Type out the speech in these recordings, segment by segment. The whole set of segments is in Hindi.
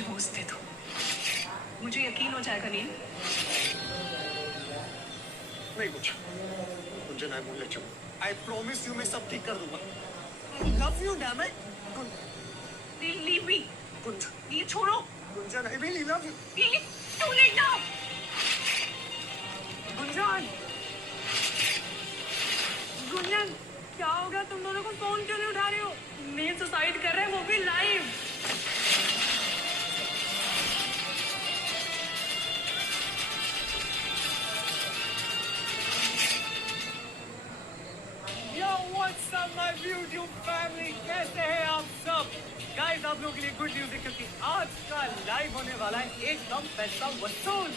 डिवोर्स दे दो, मुझे यकीन हो जाएगा। नील नहीं मुझे Gunjan, I won't let you. I promise you, मैं सब ठीक कर दूंगा। I love you damn it. Neel leave me. Gunjan, Neel छोड़ो। Gunjan, I really love you. Neel too late now. Gunjan, Gunjan क्या हो गया? तुम दोनों को फोन क्यों नहीं उठा रहे हो? नील सुसाइड कर रहे हैं, वो भी live. What's up my YouTube family, कैसे हैं आप सब? गाइस आप लोगों के लिए गुड न्यूज़ है क्योंकि आज का लाइव होने वाला है एकदम पैसा वसूल।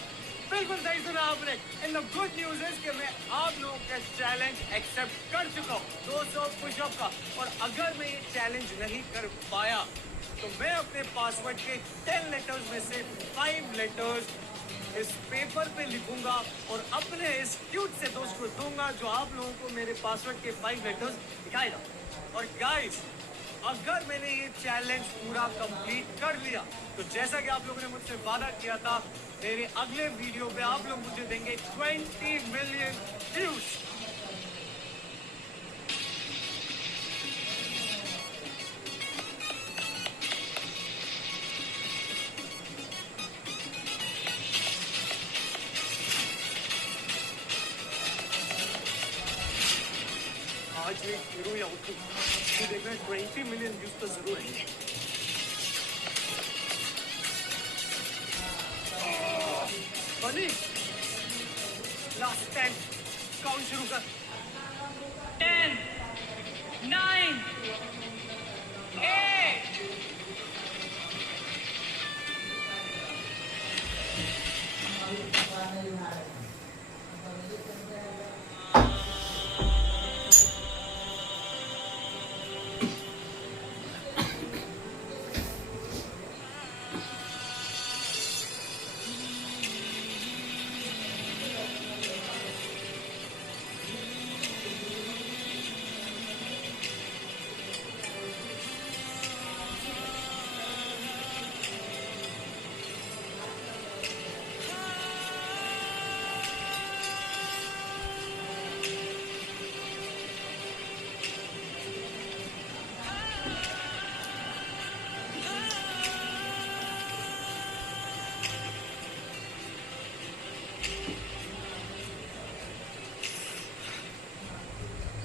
बिल्कुल सही सुना आपने। एंड द गुड न्यूज़ है कि मैं आप लोगों का चैलेंज एक्सेप्ट कर चुका हूँ 200 पुशअप का। और अगर मैं ये चैलेंज नहीं कर पाया तो मैं अपने पासवर्ड के 10 लेटर्स में से 5 लेटर्स इस पेपर पे लिखूंगा और अपने इस क्यूट से दोस्त को दूंगा जो आप लोगों को मेरे पासवर्ड के 5 लेटर्स दिखाएगा। और गाइस अगर मैंने ये चैलेंज पूरा कंप्लीट कर लिया तो जैसा कि आप लोगों ने मुझसे वादा किया था, मेरे अगले वीडियो पे आप लोग मुझे देंगे 20 मिलियन व्यूज। आज मैं गिरूं या उठूं, तो देखना 20 मिलियन व्यूज तो जरूर आएंगे। बनी लास्ट 10 काउंट शुरू कर। 10 9 8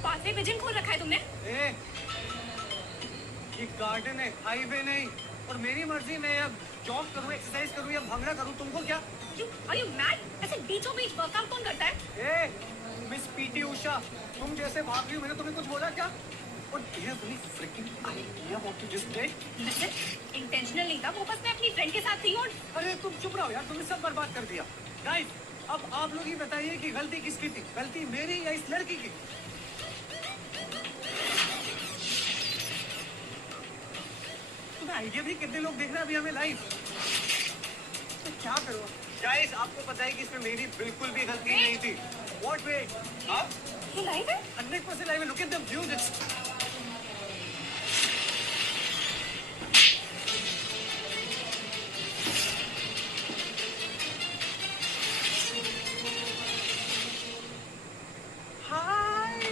पार्ले में जिम खोल रखा है तुमने? ये गार्डन है, हाईवे नहीं। और मेरी मर्जी, मैं अब जॉग करूं, एक्सरसाइज करूं या भंगड़ा करूं, तुमको क्या? Are you mad? ऐसे बीचों बीच वर्कआउट कौन करता है? मिस पीटी उषा, तुम जैसे भाग रही हो, मैंने तुम्हें कुछ बोला क्या? और do you have any freaking idea what you just did? Listen, intentional नहीं था, वो बस मैं अपनी फ्रेंड के साथ थी। और अरे तुम चुप रहो यार, तुमने सब बर्बाद कर दिया। गाइस अब आप लोग ही बताइए कि गलती किसकी थी, गलती मेरी या इस लड़की की? तुम्हें आइडिया भी कितने लोग देख रहे हैं अभी हमें लाइव? तो क्या करो गाइस, आपको पता है कि इसमें मेरी बिल्कुल भी गलती नहीं थी। What way? आप ये लाइव है? 100% लाइव है। Look at the views. It's हाय,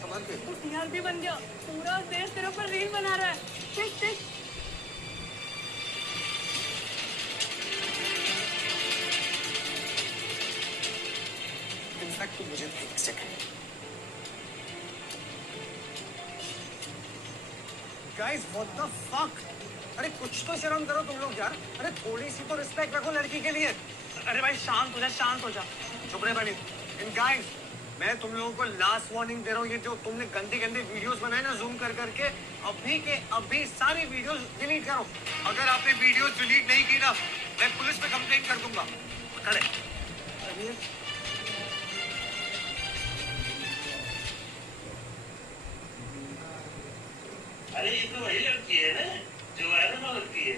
कमाल पे तू टीआरपी बन गया, पूरा देश तेरे ऊपर रील बना रहा है। देख देख। इनफैक्ट मुझे एक second. Guys what the fuck? अरे कुछ तो शर्म करो तुम लोग यार। अरे थोड़ी सी तो रिस्पेक्ट रखो लड़की के लिए। अरे भाई शांत हो जा, शांत हो जा। चुप रहे बनी। इन गाइस मैं तुम लोगों को लास्ट वार्निंग दे रहा हूँ, ये जो तुमने गंदे गंदे वीडियोस बनाए ना जूम कर करके, अभी के अभी सारी वीडियोस डिलीट करो। अगर आपने वीडियोस डिलीट नहीं की ना, मैं पुलिस पे कंप्लेंट कर दूंगा। करे अरे ये तो वही लड़की है ना जो वायरल होती है।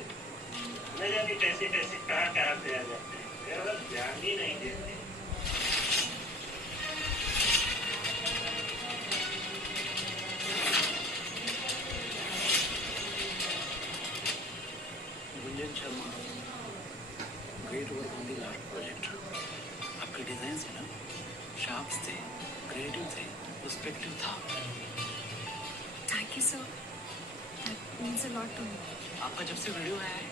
न जाने कैसे कैसे कहाँ कहाँ से आ जाते हैं, केवल ध्यान ही नहीं देते। गुंजन शर्मा डिजाइन है ना, शार्प्स थे, क्रिएटिव थे, पर्सपेक्टिव था। Thank you sir, that means a lot to me. आपका जब से वीडियो आया है,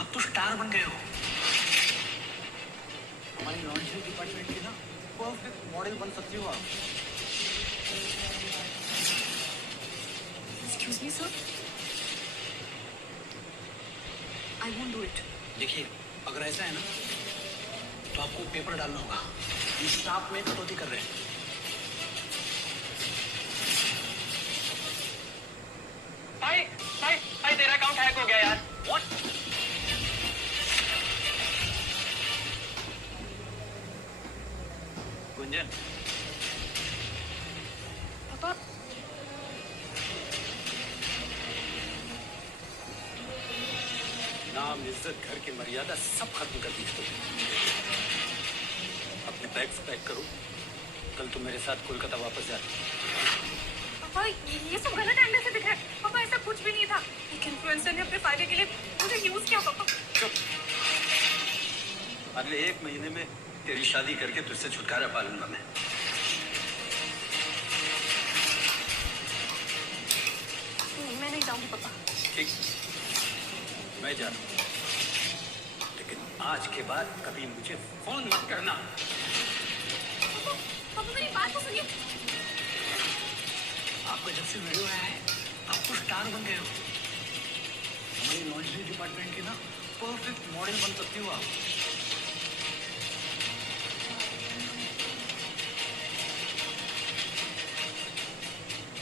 आप तो स्टार बन गए हो। हमारी लॉन्ड्री डिपार्टमेंट की ना परफेक्ट मॉडल बन सकती हो आप। Excuse me sir, I won't do it. देखिए, अगर ऐसा है ना तो आपको पेपर डालना होगा। ये स्टाफ में कटौती कर रहे हैं। भाई तेरा अकाउंट हैक हो गया यार। What? गुंजन, पापा, नाम, इज्जत, घर की मर्यादा सब खत्म कर दी तुमने। अपने बैग्स पैक करो, कल तुम मेरे साथ कोलकाता वापस जा। पापा ये सब गलत एंगल से दिख रहा है। पापा ऐसा कुछ भी नहीं था। एक इन्फ्लुएंसर ने अपने फायदे के लिए मुझे यूज किया। पापा चुप। अगले 1 महीने में तेरी शादी करके तुझसे छुटकारा पा लूंगा मैं। मैं नहीं जाऊंगी पापा। ठीक, मैं जा रहा हूँ, लेकिन आज के बाद कभी मुझे फोन मत करना। पापा, पापा मेरी बात तो सुनिए। आपका जब से वीडियो आया है, आप तो स्टार बन गए हो। हमारी लॉन्ड्री डिपार्टमेंट की ना परफेक्ट मॉडल बन सकती हो आप।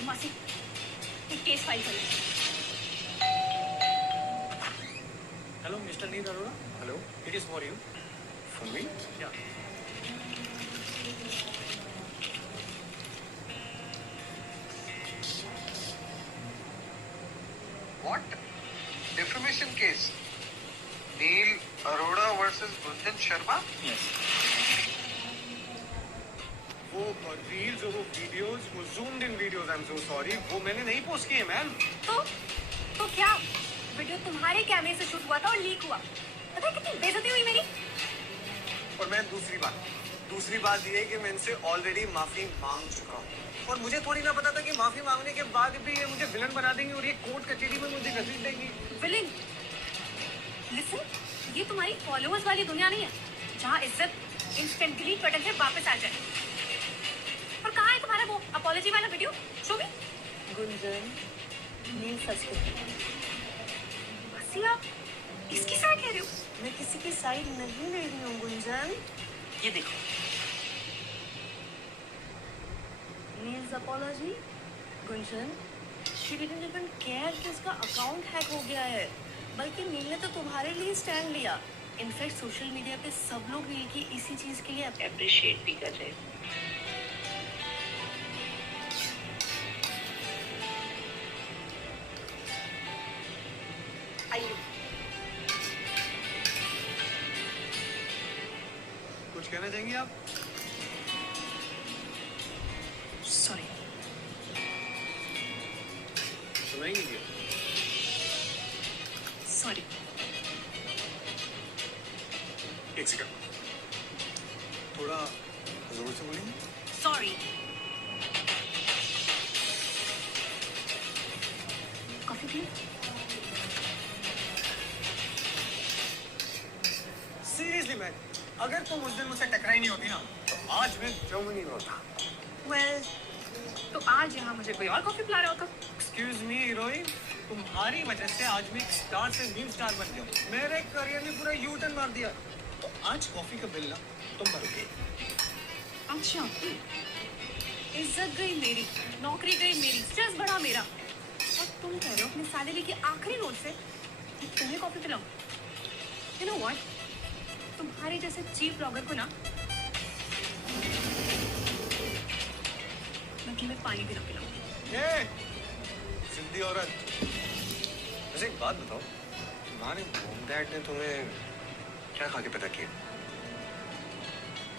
मासी, एक केस फाइल करिए। Hello mister Neil Arora, hello, it is for you. For me? क्या? What? Defamation case. Neil Arora versus Gunjan Sharma? Yes. वो रील्स और वो वीडियोस, वो zoomed in videos, I am so sorry, वो मैंने नहीं पोस्ट किए मैम। तो क्या वीडियो तुम्हारे कैमरे से शूट हुआ था और लीक हुआ? पता है कितनी बेइज्जती हुई मेरी? और मैं दूसरी बात ये है कि मैं इनसे ऑलरेडी माफी मांग चुका हूँ, और मुझे थोड़ी ना पता था कि माफी मांगने के बाद भी ये मुझे विलन बना देंगी और ये कोर्ट कचहरी में मुझे घसीट देंगी। विलन, लिसन, ये तुम्हारी फॉलोअर्स वाली दुनिया नहीं है जहाँ इज्जत इंस्टेंट डिलीट बटन से वापस आ जाए। और कहाँ है तुम्हारा वो अपॉलॉजी वाला video? Show me. Gunjan, Neel सच कहती है। मासी, आप किसकी साइड कह रहे हो? मैं किसी की साइड नहीं ले रही हूँ गुंजन। ये देखो, Niels apology. Gunjan, she didn't even care कि उसका अकाउंट हैक हो गया है, बल्कि नील ने तो तुम्हारे लिए स्टैंड लिया। इनफैक्ट सोशल मीडिया पे सब लोग नील की इसी चीज के लिए अप्रिशिएट भी कर रहे हैं। आइए। कुछ कहना चाहेंगी आप? सॉरी। सुनाई नहीं दिया। सॉरी। एक सेकंड, थोड़ा जोर से बोलेंगे? Sorry. Coffee P. Seriously man, अगर तुम उस दिन मुझसे टकराई नहीं होती ना, तो आज मैं जर्मनी में होता। वेल, तो आज यहाँ मुझे कोई और कॉफी पिला रहा होता। एक्सक्यूज मी हीरोइन, तुम्हारी वजह से आज मैं एक स्टार से मीम स्टार बन गया। मेरे करियर में पूरा यू टर्न मार दिया। तो आज कॉफी का बिल ना तुम भरोगे। अच्छा, इज्जत गई मेरी, नौकरी गई मेरी, स्ट्रेस बढ़ा मेरा, और तुम कह रहे हो अपनी सैलरी की आखिरी नोट से कि तुम्हें कॉफी पिलाऊं? यू नो व्हाट, तुम्हारे जैसे चीप ब्लॉगर को ना मैं तुम्हें पानी भी ना पिलाऊं। ए, सिंधी औरत, वैसे एक बात बताओ, तुम्हारे मॉम डैड ने तुम्हें क्या खा के पैदा किया?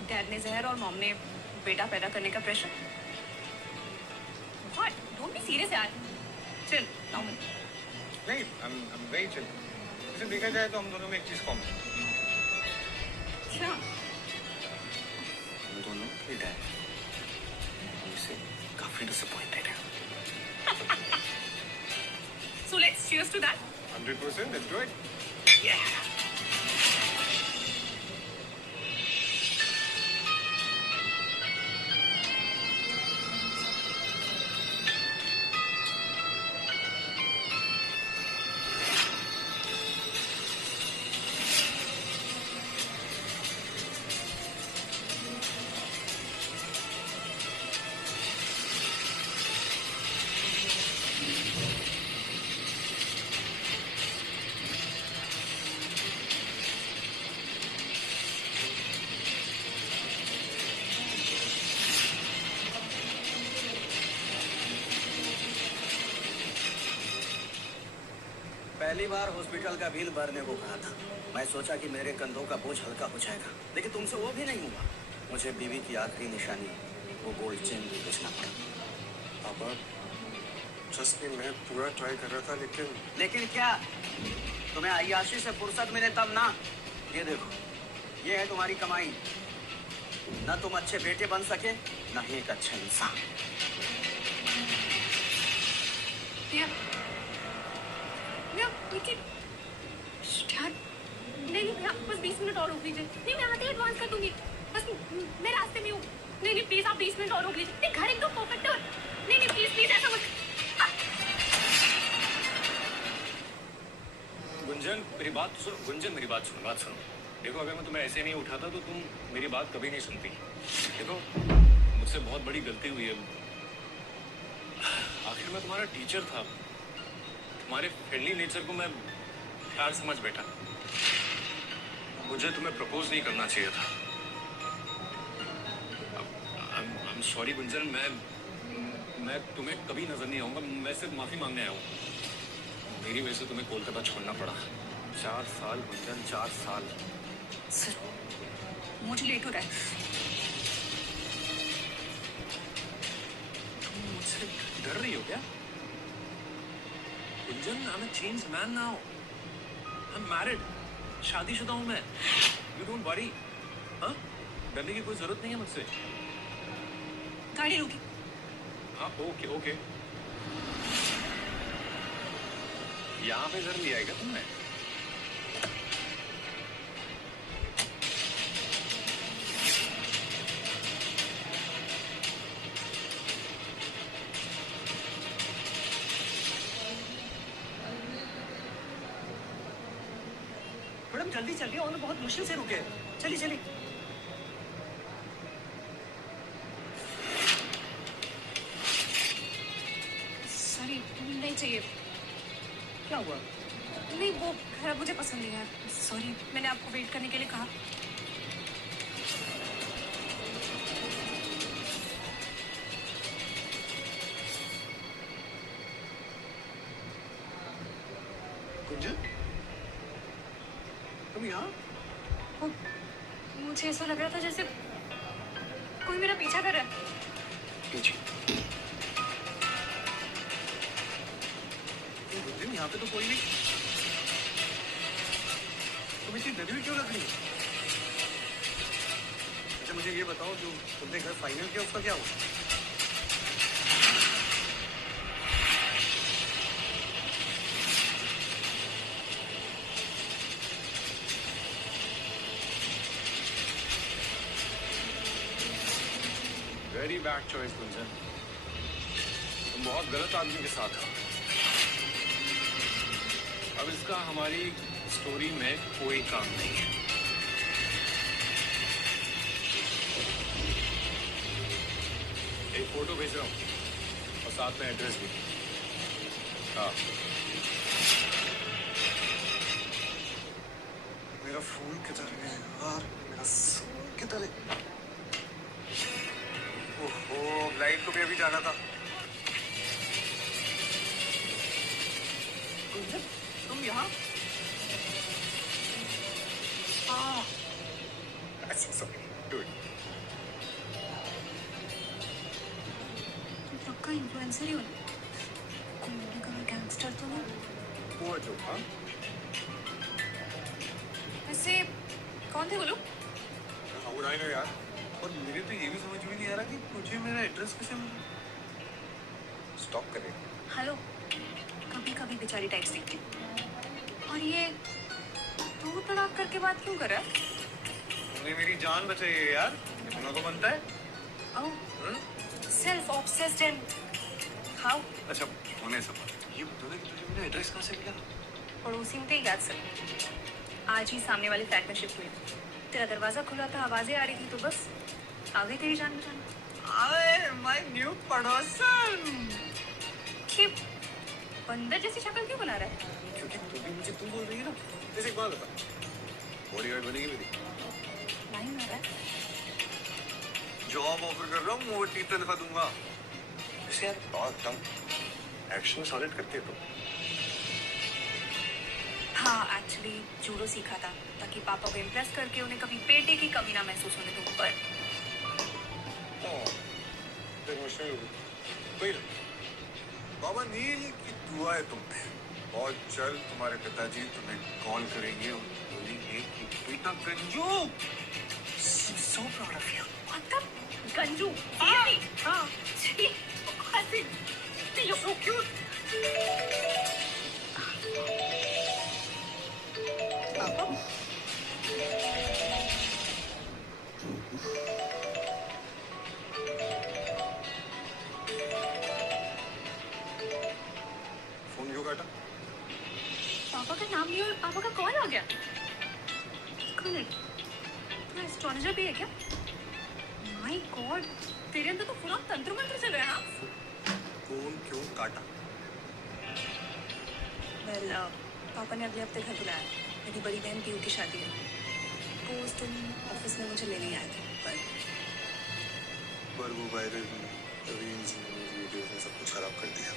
डैड ने जहर और मॉम ने बेटा पैदा करने का pressure. What, don't be serious यार। चिल, नाउ नहीं, I'm very chill. वैसे देखा जाए तो हम दोनों में एक चीज कॉमन है। क्या? दोनों फिट है, मुझसे काफी डिसअपॉइंटेड है। So let's cheers to that. 100%, let's do it. पहली बार हॉस्पिटल का बिल भरने को कहा था। मैं सोचा कि मेरे कंधों का बोझ हल्का हो जाएगा, लेकिन तुमसे वो भी नहीं हुआ। मुझे बीवी की आखिरी निशानी वो गोल्ड चेन भी बेचना पड़ा। पापा, ट्रस्ट मी, मैं पूरा ट्राई कर रहा था, लेकिन क्या? तुम्हें अय्याशी से फुर्सत मिले तब ना। ये देखो, ये है तुम्हारी कमाई। न तुम अच्छे बेटे बन सके, न ही एक अच्छा इंसान। भैया, लेकिन क्या? नहीं भैया, बस 20 मिनट और रोक लीजिए। नहीं, मैं आते ही एडवांस कर दूंगी। बस मैं रास्ते में हूँ। नहीं प्लीज, आप 20 मिनट और रोक लीजिए। नहीं, घर एकदम परफेक्ट है। नहीं प्लीज ऐसा मत। गुंजन मेरी बात सुनो। देखो, अगर मैं तुम्हें ऐसे नहीं उठाता तो तुम मेरी बात कभी नहीं सुनती। देखो, मुझसे बहुत बड़ी गलती हुई है। आखिर मैं तुम्हारा टीचर था। तुम्हारे फ्रेंडली नेचर को मैं प्यार समझ बैठा। मुझे तुम्हें प्रपोज नहीं करना चाहिए था। I'm sorry गुंजन, मैं तुम्हें कभी नजर नहीं आऊंगा। मैं सिर्फ माफी मांगने आया हूँ। मेरी वजह से तुम्हें कोलकाता छोड़ना पड़ा। 4 साल गुंजन, 4 साल। सर, मुझे लेट हो रहा है। तुम मुझसे डर रही हो क्या? Gunjan, I'm a changed man now. I'm married. शादीशुदा हूँ मैं। You don't worry. हाँ? डरने की कोई जरूरत नहीं है मुझसे। गाड़ी रुकी। हाँ, ओके। यहाँ पे घर लिया है क्या तुमने? मैडम जल्दी चलिए, और बहुत मुश्किल से रुके। चलिए। सॉरी, नहीं चाहिए। क्या हुआ? नहीं, वो घर मुझे पसंद नहीं है। सॉरी, मैंने आपको वेट करने के लिए कहा। गुंजन, तुम यहाँ? मुझे ऐसा लग रहा था जैसे कोई मेरा पीछा कर रहा है। पीछे? गुंजन, यहाँ पे तो कोई नहीं। तुम इतनी डरी हुई क्यों लग रही हो? अच्छा, मुझे ये बताओ, जो तुमने घर फाइनल किया उसका क्या हुआ? Very bad choice Gunjan. तुम बहुत गलत आदमी के साथ हो। अब इसका हमारी स्टोरी में कोई काम नहीं है। एक फोटो भेज रहा हूँ और साथ में एड्रेस भी। हाँ, मेरा फोन किधर है यार? मेरा फोन किधर है? ओहो, लाइट को भी अभी जाना था। गुंजन, तुम यहाँ? पक्का इन्फ्लुएंसर ही हो ना? कोई कभी गैंगस्टर तो नहीं? वो जो, हाँ? वैसे कौन थे वो लोग? How would I know यार? और मेरे तो ये भी समझ में नहीं आ रहा कि मुझे मेरा एड्रेस कैसे मिला। स्टॉप करें। हेलो, कभी कभी बेचारी टाइप्स दिखती हूँ। और ये तू तड़ाक करके बात क्यों कर रहा है? तुमने मेरी जान बचाई है यार, इतना तो बनता है। Self obsessed and how? अच्छा होने सब ये बता कि तुझे मेरा एड्रेस कहाँ से मिला? पड़ोसी में याद से आज ही सामने वाले फ्लैट में शिफ्ट हुई। तेरा दरवाजा खुला था, आवाजें आ रही थी, तो बस आ गई तेरी जान बचाना। आए माय न्यू पड़ोसन। कि बंदर जैसी शक्ल क्यों बना रहा है? क्योंकि तू भी मुझे तुम बोल रही है ना। जैसे एक बात बता, बॉडीगार्ड बनेगी मेरी? लाइन आ रहा है। जॉब ऑफर कर रहा हूँ, मोटी तनख्वाह दूंगा। वैसे यार बहुत कम एक्शन सॉलिड करते हो तो। हाँ, एक्चुअली जूडो सीखा था ताकि पापा को इम्प्रेस करके उन्हें कभी पेटे की कमी ना महसूस होने दूं, पर मुश्किल होगी। कोई ना, बाबा नील की दुआ है तुम पे। बहुत जल्द तुम्हारे पिताजी तुम्हें कॉल करेंगे और बोलेंगे कि बेटा Ganju, so proud of you। मतलब गंजू? हाँ। छी, हंसी। You're so cute। पापा? फोन क्यों काटा? पापा का नाम लिया और पापा का कॉल आ गया। एक मिनट, तू एस्ट्रोलॉजर भी है क्या? माय गॉड, तेरे अंदर तो पूरा तंत्र मंत्र चल रहा है। हाँ? फोन क्यों काटा? वेल, पापा ने अगले हफ्ते घर बुलाया। मेरी बड़ी बहन पीयू की शादी है। वो उस दिन ऑफिस में मुझे लेने आए थे, पर वो वायरल रील्स वीडियोस ने सब कुछ खराब कर दिया।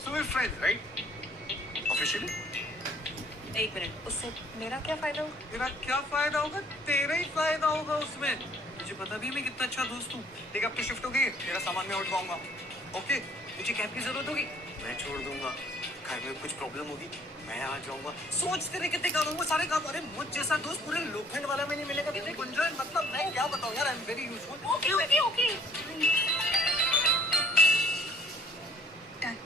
So we're friends, right? Officially? एक मिनट, उससे मेरा क्या फायदा होगा? मेरा क्या फायदा होगा? तेरा ही फायदा होगा उसमें। तुझे पता भी है मैं कितना अच्छा दोस्त हूँ। देख अब तो शिफ्ट हो गई, तेरा सामान मैं उठवाऊंगा। ओके? तुझे कैब की जरूरत होगी, मैं छोड़ दूंगा। घर में कुछ प्रॉब्लम होगी, मैं आ जाऊंगा। सोच तेरे कितने काम होंगे, सारे काम। अरे मुझ जैसा दोस्त पूरे लोखंड वाला में नहीं मिलेगा। तेरे गुंजन, मतलब मैं क्या बताऊँ यार, I am very useful. Okay okay okay. Done.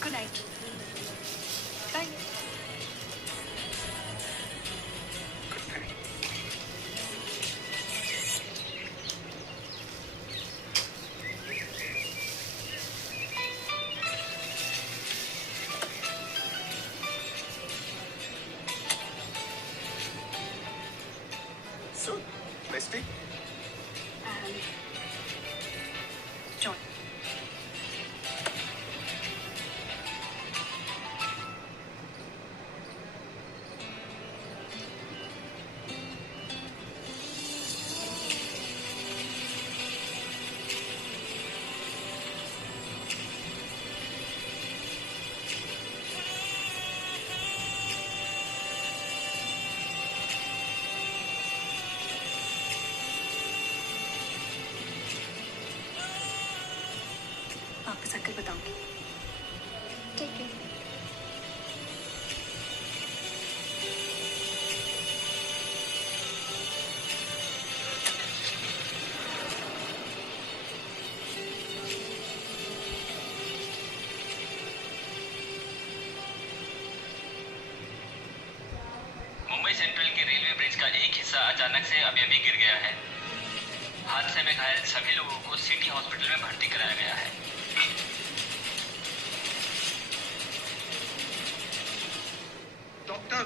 Good night. Bye. So, bestie? And John. वापस आकर बताऊंगी। ठीक है। मुंबई सेंट्रल के रेलवे ब्रिज का एक हिस्सा अचानक से अभी गिर गया है। हादसे में घायल सभी लोगों को सिटी हॉस्पिटल में भर्ती कराया गया है। डॉक्टर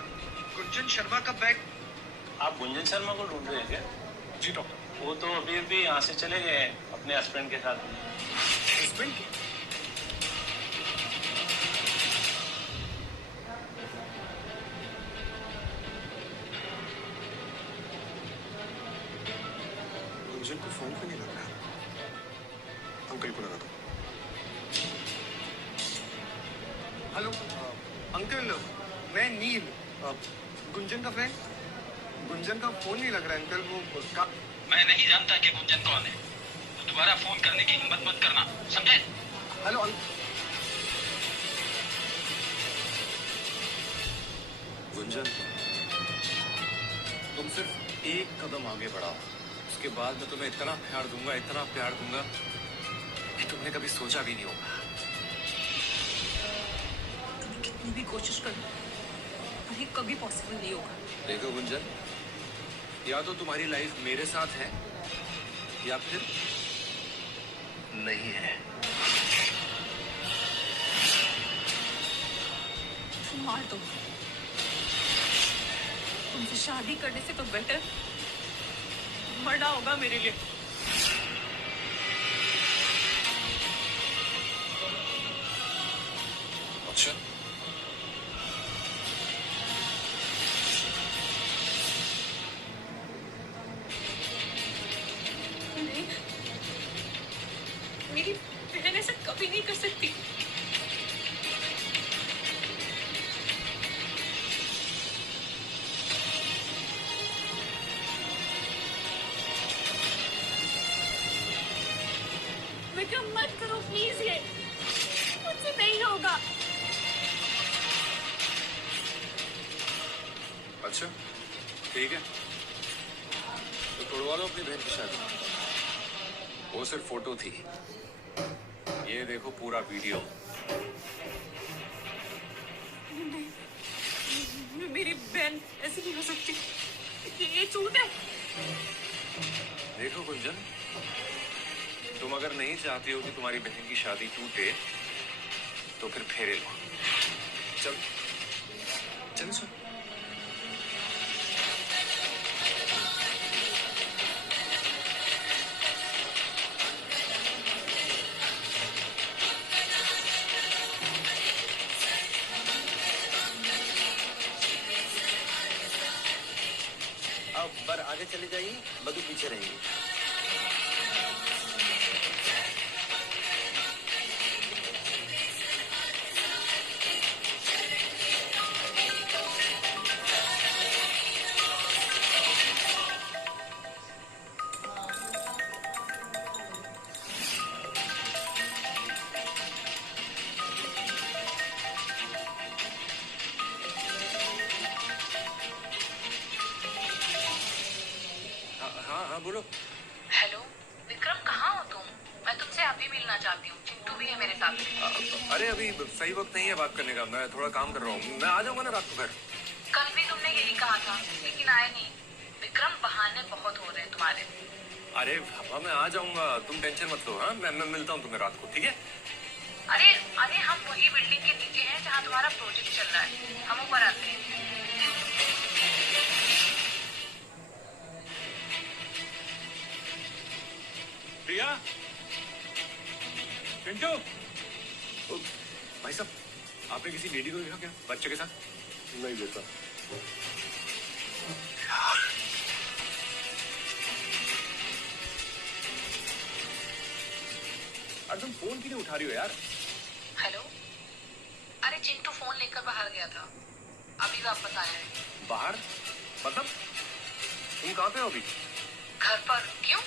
गुंजन शर्मा का बैग। आप गुंजन शर्मा को ढूंढ रहे हैं क्या? जी डॉक्टर। वो तो अभी अभी यहाँ से चले गए हैं अपने हस्बैंड के साथ। हस्बैंड की? गुंजन को फोन क्यों नहीं लग रहा? अंकल को लगा दो। हेलो अंकल, मैं नील, गुंजन का फ्रेंड। गुंजन का फोन नहीं लग रहा है अंकल, वो का... मैं नहीं जानता कि गुंजन कौन है, तो दोबारा फोन करने की हिम्मत मत करना, समझे? हेलो गुंजन, तुम सिर्फ एक कदम आगे बढ़ाओ, उसके बाद मैं तुम्हें इतना प्यार दूंगा कि तुमने कभी सोचा भी नहीं होगा। तुम कितनी भी कोशिश कर लो, पर ये कभी पॉसिबल नहीं होगा। देखो गुंजन, या तो तुम्हारी लाइफ मेरे साथ है या फिर नहीं है। तुम मार दो, तुमसे शादी करने से तो बेटर मरना होगा मेरे लिए। अच्छा, नहीं, मेरी बहन ऐसा कभी नहीं कर सकती। विक्रम मत करो प्लीज, ये मुझसे नहीं होगा। अच्छा ठीक है, तो तोड़वा दो अपनी बहन की शादी। वो सिर्फ फोटो थी, ये देखो पूरा वीडियो। नहीं, मेरी बहन ऐसी नहीं हो सकती, ये झूठ है। देखो गुंजन, तुम अगर नहीं चाहती हो कि तुम्हारी बहन की शादी टूटे तो फिर फेरे लो। चल चल सुन। अब बर आगे चले जाइए, मधु पीछे रहेंगे। हाँ बोलो। हेलो विक्रम, कहाँ हो तुम? मैं तुमसे अभी मिलना चाहती हूँ, चिंटू भी है मेरे साथ। अरे अभी सही वक्त नहीं है बात करने का, मैं थोड़ा काम कर रहा हूँ। मैं आ जाऊंगा ना रात को घर। कल भी तुमने यही कहा था, लेकिन आए नहीं। विक्रम, बहाने बहुत हो रहे हैं तुम्हारे। अरे पापा मैं आ जाऊंगा, तुम टेंशन मत लो। हाँ मैं मिलता हूँ तुम्हें रात को, ठीक है? अरे अरे, हम वही बिल्डिंग के नीचे हैं जहाँ तुम्हारा प्रोजेक्ट चल रहा है, हम ऊपर आते हैं। प्रिया, चिंटू, भाई साहब आपने किसी लेडी को देखा क्या बच्चे के साथ? नहीं देखा यार। अरे तुम फोन क्यों नहीं उठा रही हो यार? हेलो, अरे चिंटू फोन लेकर बाहर गया था, अभी वापस आया है। बाहर मतलब? तुम कहाँ पे हो अभी? घर पर। क्यों?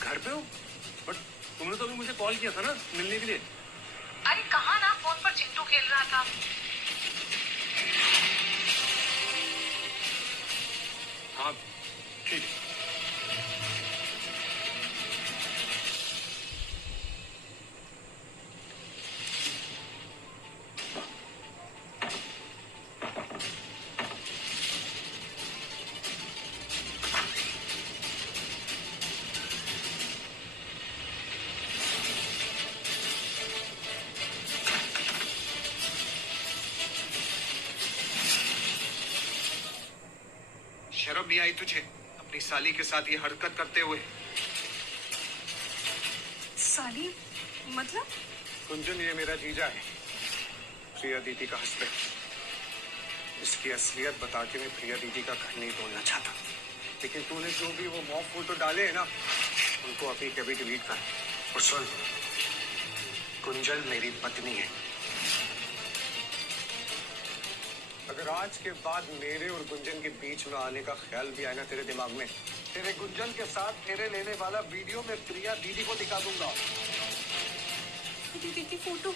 घर पे हो? बट तुमने तो अभी मुझे कॉल किया था ना मिलने के लिए। अरे कहाँ ना, फोन पर चिंटू खेल रहा था। हाँ ठीक है। शर्म नहीं आई तुझे अपनी साली के साथ ये हरकत करते हुए? साली मतलब? कुंजन, ये मेरा जीजा है, प्रिया दीदी का हस्बैंड। इसकी असलियत बता के मैं प्रिया दीदी का घर नहीं तोड़ना चाहता, लेकिन तूने जो भी वो मॉब फोटो डाले है ना, उनको अभी कभी डिलीट कर। और सुन, गुंजन मेरी पत्नी है। अगर आज के बाद मेरे और गुंजन के बीच में आने का ख्याल भी आया ना तेरे दिमाग में, तेरे गुंजन के साथ फेरे लेने वाला वीडियो मैं प्रिया दीदी को दिखा दूंगा। दीदी की फोटो।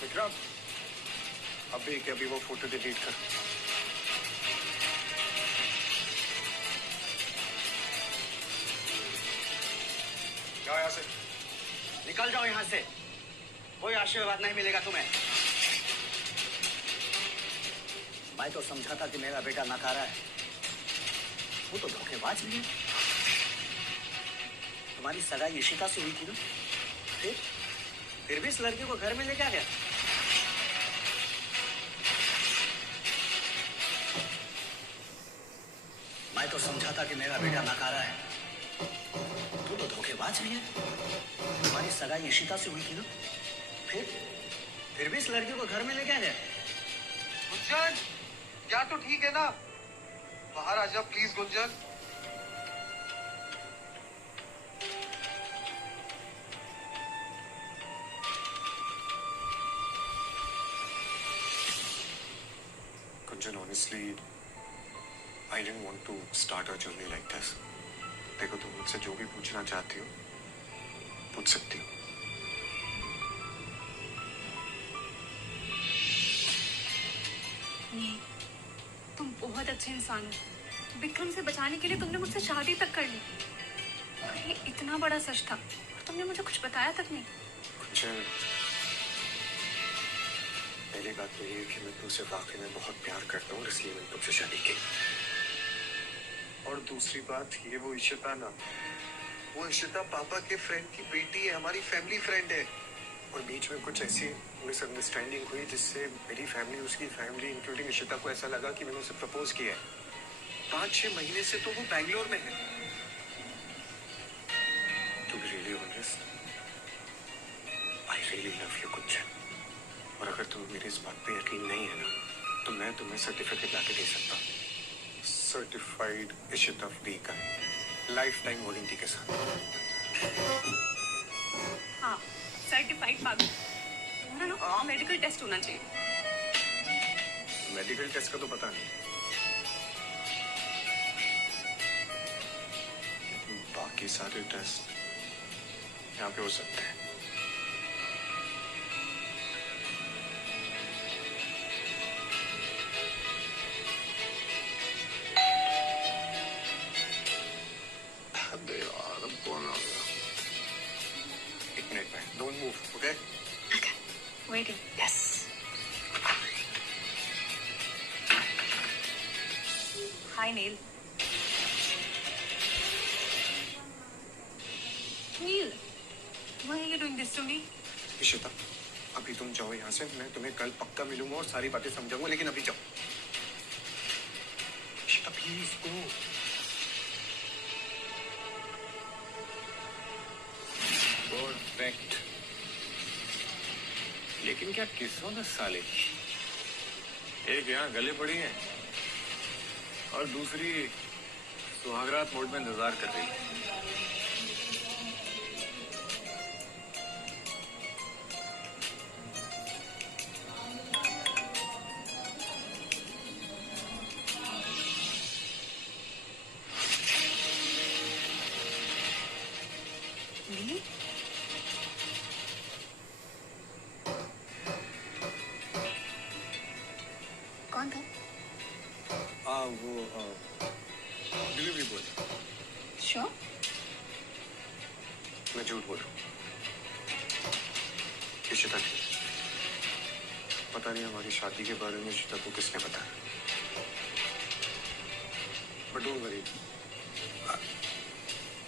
विक्रम, अभी के अभी वो फोटो डिलीट कर। जाओ यहाँ से। निकल जाओ यहाँ से, कोई आशीर्वाद नहीं मिलेगा तुम्हें। मैं तो समझा था कि मेरा बेटा नकारा है, वो तो धोखेबाज भी है। तुम्हारी सगाई इशिता से हुई थी ना, फिर भी इस लड़के को घर में लेके आ गया। मैं तो समझा था कि मेरा बेटा नकारा है, तू तो धोखेबाज भी है। तुम्हारी सगाई इशिता से हुई थी ना, फिर भी इस लड़के को घर में लेके आ गया। गुंजन, क्या तो ठीक है ना? बाहर आ जा please Gunjan. Gunjan, honestly, I didn't want to start our journey like this. देखो, तुम मुझसे जो भी पूछना चाहती हो पूछ सकती हो। नहीं, तुम बहुत अच्छे इंसान हो। विक्रम से बचाने के लिए तुमने मुझसे शादी तक कर ली। और ये इतना बड़ा सच था और तुमने मुझे कुछ बताया तक नहीं। गुंजन, पहली बात तो ये है कि मैं तुमसे वाकई में बहुत प्यार करता हूँ, इसलिए मैंने तुमसे शादी की। और दूसरी बात, ये वो इशिता ना, वो इशिता पापा के फ्रेंड की बेटी है, हमारी फैमिली फ्रेंड है। और बीच में कुछ ऐसी मिसअंडरस्टैंडिंग हुई जिससे मेरी फैमिली, उसकी फैमिली इंक्लूडिंग इशिता को ऐसा लगा कि मैंने उसे प्रपोज किया है। 5-6 महीने से तो वो बैंगलोर में है। To be really honest, I really love you Gunjan. और अगर तुम्हें मेरी इस बात पे यकीन नहीं है ना, तो मैं तुम्हें सर्टिफिकेट लाके दे सकता हूँ। सर्टिफाइड इशिता फ्री का लाइफ टाइम वारंटी के साथ। हाँ, सर्टिफाइड पागल। तुम्हारा ना मेडिकल टेस्ट होना चाहिए। मेडिकल टेस्ट का तो पता नहीं, बाकी सारे टेस्ट यहाँ पे हो सकते हैं। अबे यार, अब कौन आ गया? एक मिनट में, don't move, okay? Waiting. Yes. Hi, Neil. Neil, why are you doing this to me? Ishita, अभी तुम जाओ यहाँ से। मैं तुम्हें कल पक्का मिलूंगा और सारी बातें समझाऊंगा, लेकिन अभी जाओ। Ishita please go. परफेक्ट। लेकिन क्या किस्मत साले, एक यहाँ गले पड़ी है और दूसरी सुहागरात मोड में इंतजार कर रही है। Neil? कौन था? वो डिलीवरी बॉय। Sure? मैं झूठ बोल रहा हूँ। इशिता थी। पता नहीं हमारी शादी के बारे में इशिता को किसने बताया। But don't worry,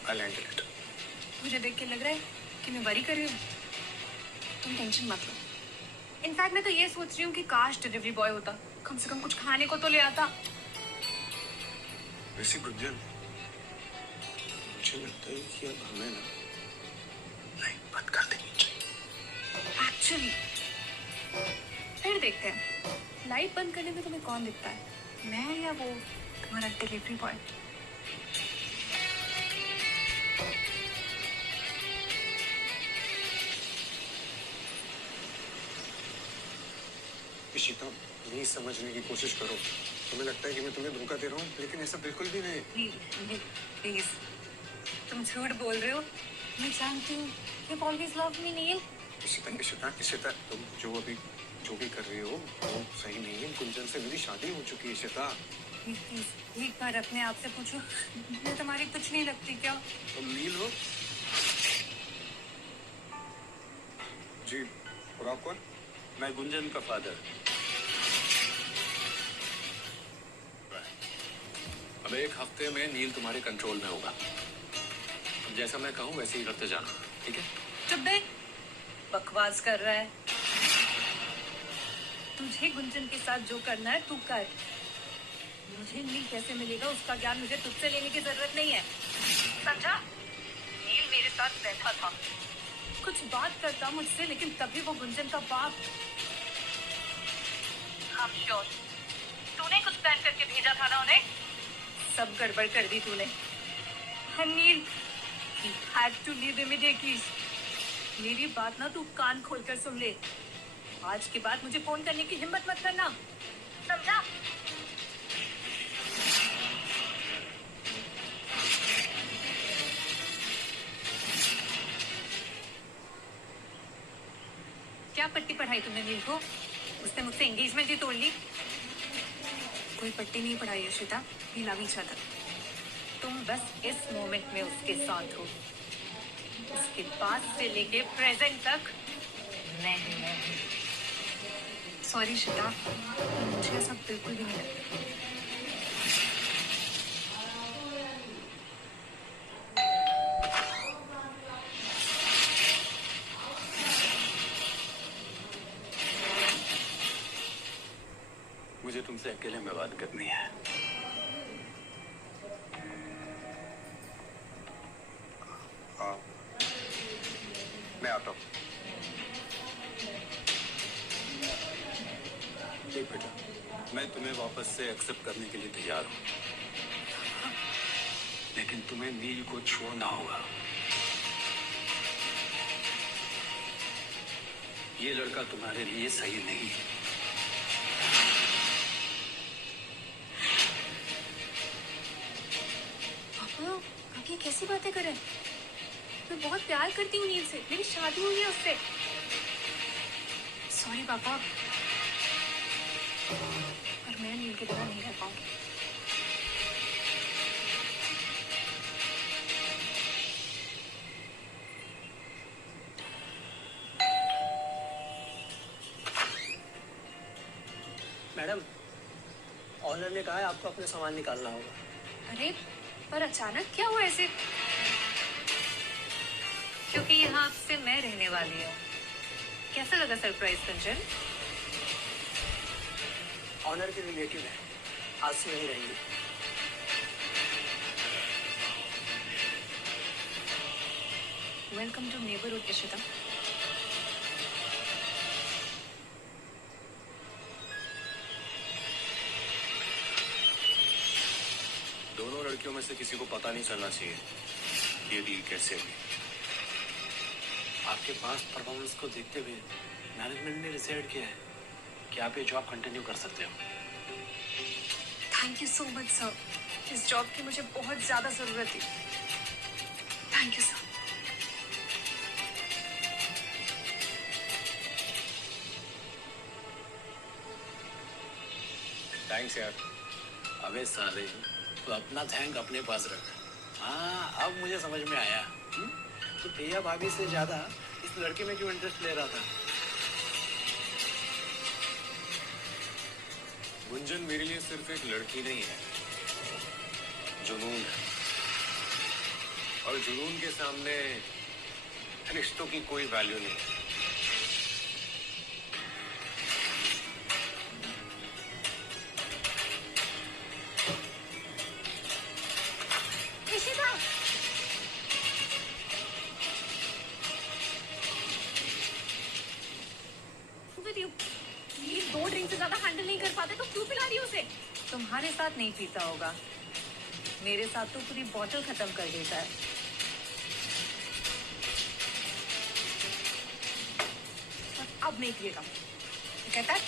I'll handle it. मुझे देख के लग रहा है कि मैं वरी कर रही हूँ। तुम टेंशन मत लो। इनफैक्ट मैं तो ये सोच रही हूँ कि काश डिलीवरी बॉय होता, कम से कम कुछ खाने को तो ले आता। वैसे गुंजन, मुझे लगता है कि अब हमें ना लाइट बंद कर देनी चाहिए। एक्चुअली फिर देखते हैं, लाइट बंद करने में तुम्हें कौन दिखता है, मैं या वो तुम्हारा डिलीवरी बॉय? इशिता, प्लीज समझने की कोशिश करो। तुम्हें लगता है कि मैं तुम्हें धोखा दे रहा हूँ, लेकिन ऐसा बिल्कुल भी नहीं। प्लीज, तुम झूठ बोल रहे हो। मैं जानती हूँ यू ऑलवेज लव मी नील। इशिता, इशिता, इशिता, तुम जो भी कर रही हो वो सही नहीं है। गुंजन से मेरी शादी हो चुकी है इशिता। प्लीज एक बार अपने आप से पूछो, मैं तुम्हारी कुछ नहीं लगती क्या? तुम नील हो? जी, और आप कौन? मैं गुंजन का फादर। अब 1 हफ्ते में नील तुम्हारे कंट्रोल में होगा। अब जैसा मैं कहूँ वैसे ही करते जाना, ठीक है? चुप बे, बकवास कर रहा है। तुझे गुंजन के साथ जो करना है तू कर। मुझे नील कैसे मिलेगा उसका ज्ञान मुझे तुझसे लेने की जरूरत नहीं है, समझा? नील मेरे साथ बैठा था, कुछ बात करता मुझसे, लेकिन तभी वो गुंजन का बाप। I'm sure तूने कुछ प्लान करके भेजा था ना उन्हें। सब गड़बड़ कर दी तूने। नील he had to leave immediately। मेरी बात ना तू कान खोलकर सुन ले। आज के बाद मुझे फोन करने की हिम्मत मत करना, समझा? क्या पट्टी पढ़ाई तुमने नील को? उसने मुझसे एंगेजमेंट ही तोड़ ली। कोई पट्टी नहीं पढ़ाई इशिता, ही लव ईच अदर। तुम बस इस मोमेंट में उसके साथ हो, उसके बाद से लेके प्रेजेंट तक मैं हूँ। सॉरी इशिता, मुझे ऐसा बिल्कुल भी नहीं लगता। मुझे तुमसे अकेले में बात करनी है। मैं आता हूँ। देख बेटा, मैं तुम्हें वापस से एक्सेप्ट करने के लिए तैयार हूँ, लेकिन तुम्हें नील को छोड़ना होगा। ये लड़का तुम्हारे लिए सही नहीं है। पापा, आप ये कैसी बातें कर रहे हैं? मैं बहुत प्यार करती हूँ नील से, मेरी शादी हुई है उससे। सॉरी पापा, पर मैं नील के बिना नहीं रह पाऊंगी। मैडम, ऑनर ने कहा है आपको अपने सामान निकालना होगा। अरे पर अचानक क्या हुआ ऐसे? क्योंकि यहाँ से मैं रहने वाली हूँ। कैसा लगा सरप्राइज कंचन? ऑनर के रिलेटिव है, आज से यहीं रहेंगे। Welcome to neighbourhood Ishita. दोनों लड़कियों में से किसी को पता नहीं चलना चाहिए ये डील कैसे हुई। आपके पास्ट परफॉर्मेंस को देखते हुए मैनेजमेंट ने डिसाइड किया है कि आप ये जॉब कंटिन्यू कर सकते हो। Thank you so much sir, इस जॉब की मुझे बहुत ज्यादा जरूरत थी। Thank you sir. थैंक्स यार। अबे साले, तो अपना थैंक अपने पास रख। हाँ, अब मुझे समझ में आया। तो प्रिया भाभी से ज्यादा इस लड़के में क्यों इंटरेस्ट ले रहा था? गुंजन मेरे लिए सिर्फ एक लड़की नहीं है, जुनून है। और जुनून के सामने रिश्तों की कोई वैल्यू नहीं है। इशिता, ये 2 ड्रिंक से ज्यादा हैंडल नहीं कर पाते तो क्यों पिला रही हो उसे? तुम्हारे साथ नहीं पीता होगा, मेरे साथ तो पूरी बोतल खत्म कर देता है। अब नहीं पिएगा, कहता है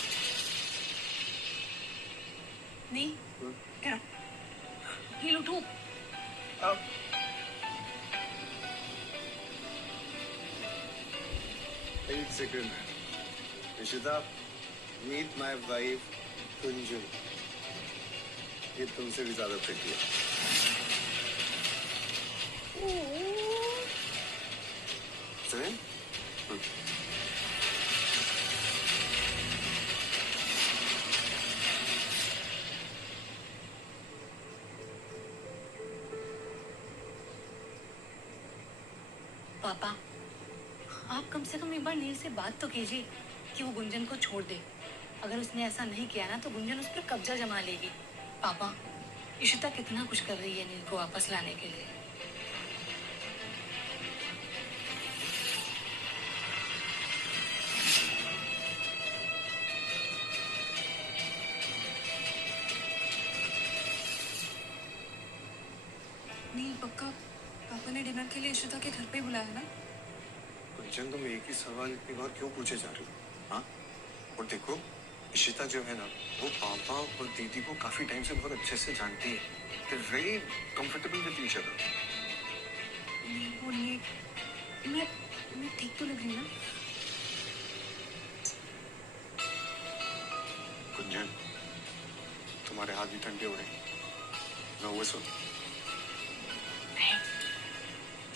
नहीं क्या हील उठो एक second Ishita, meet my wife Gunjan. ये तुमसे भी ज्यादा प्रिटी है। सुने? पापा आप कम से कम एक बार नील से बात तो कीजिए कि वो गुंजन को छोड़ दे। अगर उसने ऐसा नहीं किया ना तो गुंजन उस पर कब्जा जमा लेगी। पापा इशिता कितना कुछ कर रही है नील को वापस लाने के लिए। नील पक्का पापा ने डिनर के लिए इशिता के घर पे बुलाया ना? गुंजन, तुम एक ही सवाल इतनी बार क्यों पूछे जा रही हो? हाँ, और देखो इशिता जो है ना, वो पापा और दीदी को काफी टाइम से बहुत अच्छे से जानती है। They're very comfortable with each other. नील बोलिए मैं ठीक तो लग रही हूँ ना? गुंजन, तुम्हारे हाथ भी ठंडे हो रहे हैं। नो वसो।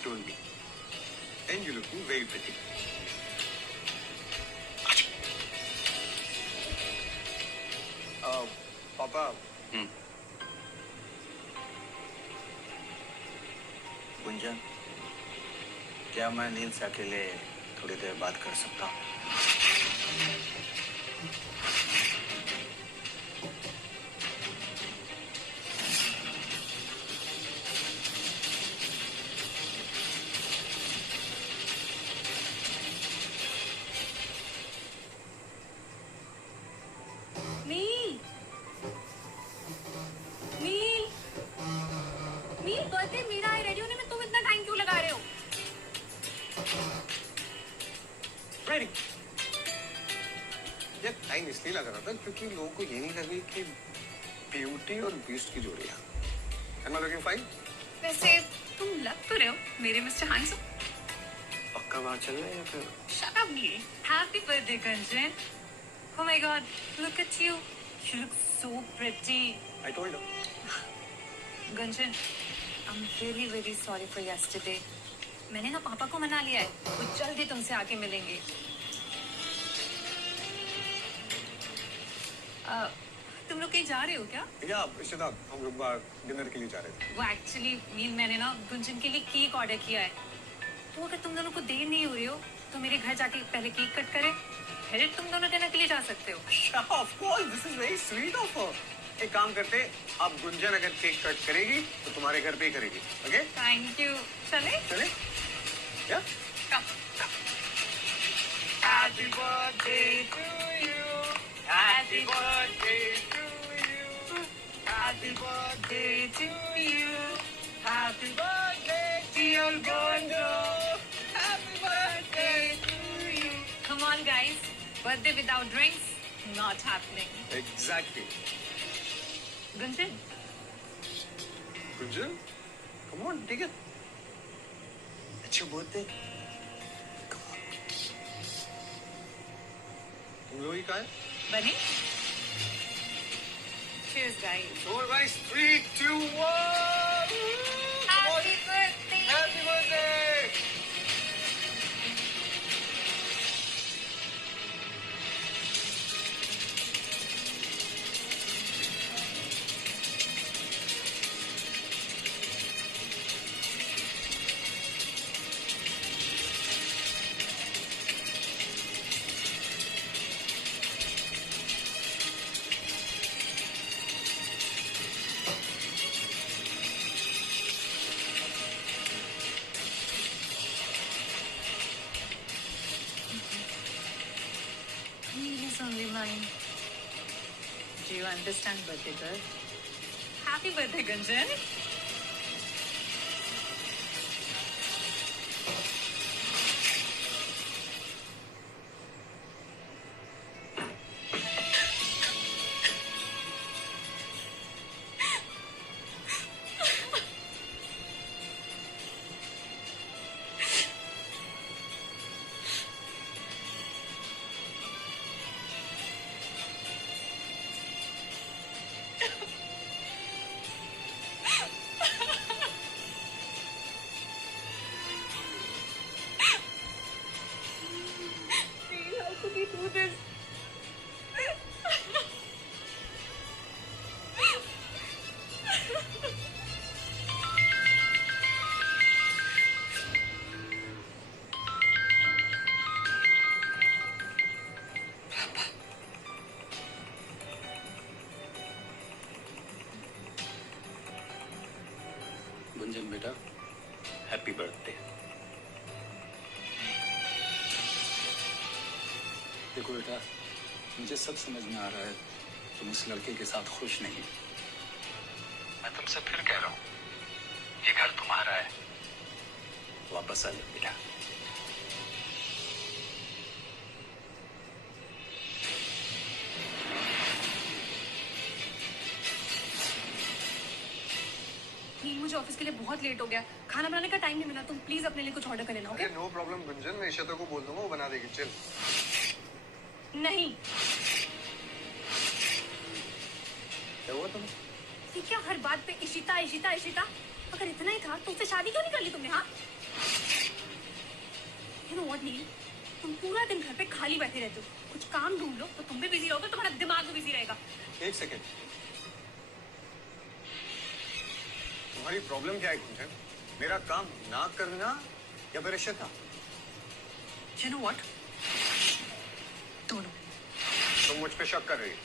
Don't be. And you're looking very pretty. पापा। गुंजन, क्या मैं नील से अकेले थोड़ी देर बात कर सकता हूँ? नील नील नील बर्थडे मेरा है, रेडी होने में तुम इतना टाइम क्यों लगा रहे हो? रेडी। यार टाइम इसलिए लग रहा था क्योंकि लोगों को ये नहीं लगी कि ब्यूटी और बीस्ट की जोड़ी है। Am I looking fine? वैसे तुम लग तो रहे हो मेरे मिस्टर हैंडसम। पक्का बाहर चल रहे हैं या फिर? Shut up, Neil. Happy birthday, Gunjan. Oh my God, look at you. You look so pretty. I told her. Gunjan, I'm really very sorry for yesterday. मैंने ना पापा को मना लिया है, वो जल्दी तुमसे आके मिलेंगे। तुम लोग कहीं जा रहे हो क्या? या इशिता, हम लोग बाहर डिनर के लिए जा रहे थे। वो एक्चुअली मीन मैंने ना गुंजन के लिए केक ऑर्डर किया है, तो अगर तुम दोनों को देर नहीं हो रही हो तो मेरे घर जाके पहले केक कट करें, फिर तुम दोनों डिनर के लिए जा सकते हो। Of course, this is very sweet of her. एक काम करते, अब गुंजन अगर केक कट करेगी तो तुम्हारे घर पे ही करेगी, ओके? Thank you. चले? चले? क्या? Happy birthday to you. Happy birthday to you. Happy birthday to you. Happy birthday dear Gonjo. Happy birthday to you. Come on guys, birthday without drinks not happening. Exactly. Gunjan, Gunjan, come on, take it. It's your birthday. Come on. तुम लोग ही कहाँ हैं? बनी? Cheers guys. So guys, 3, 2, 1. Happy birthday. Happy birthday. Neil is only mine. Do you understand birthday girl? Happy birthday Gunjan. Gunjan बेटा, हैप्पी बर्थडे। देखो बेटा, मुझे सब समझ में आ रहा है तुम उस लड़के के साथ खुश नहीं। मैं तुमसे फिर कह रहा हूँ, ये घर तुम्हारा है, वापस आ जाओ बेटा। नहीं, मुझे ऑफिस के लिए बहुत लेट हो गया, खाना बनाने का टाइम नहीं मिला। तुम प्लीज अपने लिए कुछ ऑर्डर कर लेना, ओके? नो प्रॉब्लम गुंजन, मैं इशिता को बोल दूंगा, वो बना देगी। चल। नहीं। क्या हुआ तुम्हें? ये क्या हर बात पे इशिता इशिता इशिता? अगर इतना ही था तो उससे शादी क्यों नहीं कर ली तुमने? हाँ, यू नो व्हाट नील, तुम पूरा दिन घर पे खाली बैठे रहते हो। कुछ काम ढूंढ लो तो तुम भी बिजी रहोगे, तुम्हारा दिमाग भी बिजी रहेगा। एक सेकेंड, तुम्हारी प्रॉब्लम क्या है गुंजन? मेरा काम ना करना या फिर इशिता? यू नो व्हाट, दोनों। तुम मुझ पे शक कर रही हो?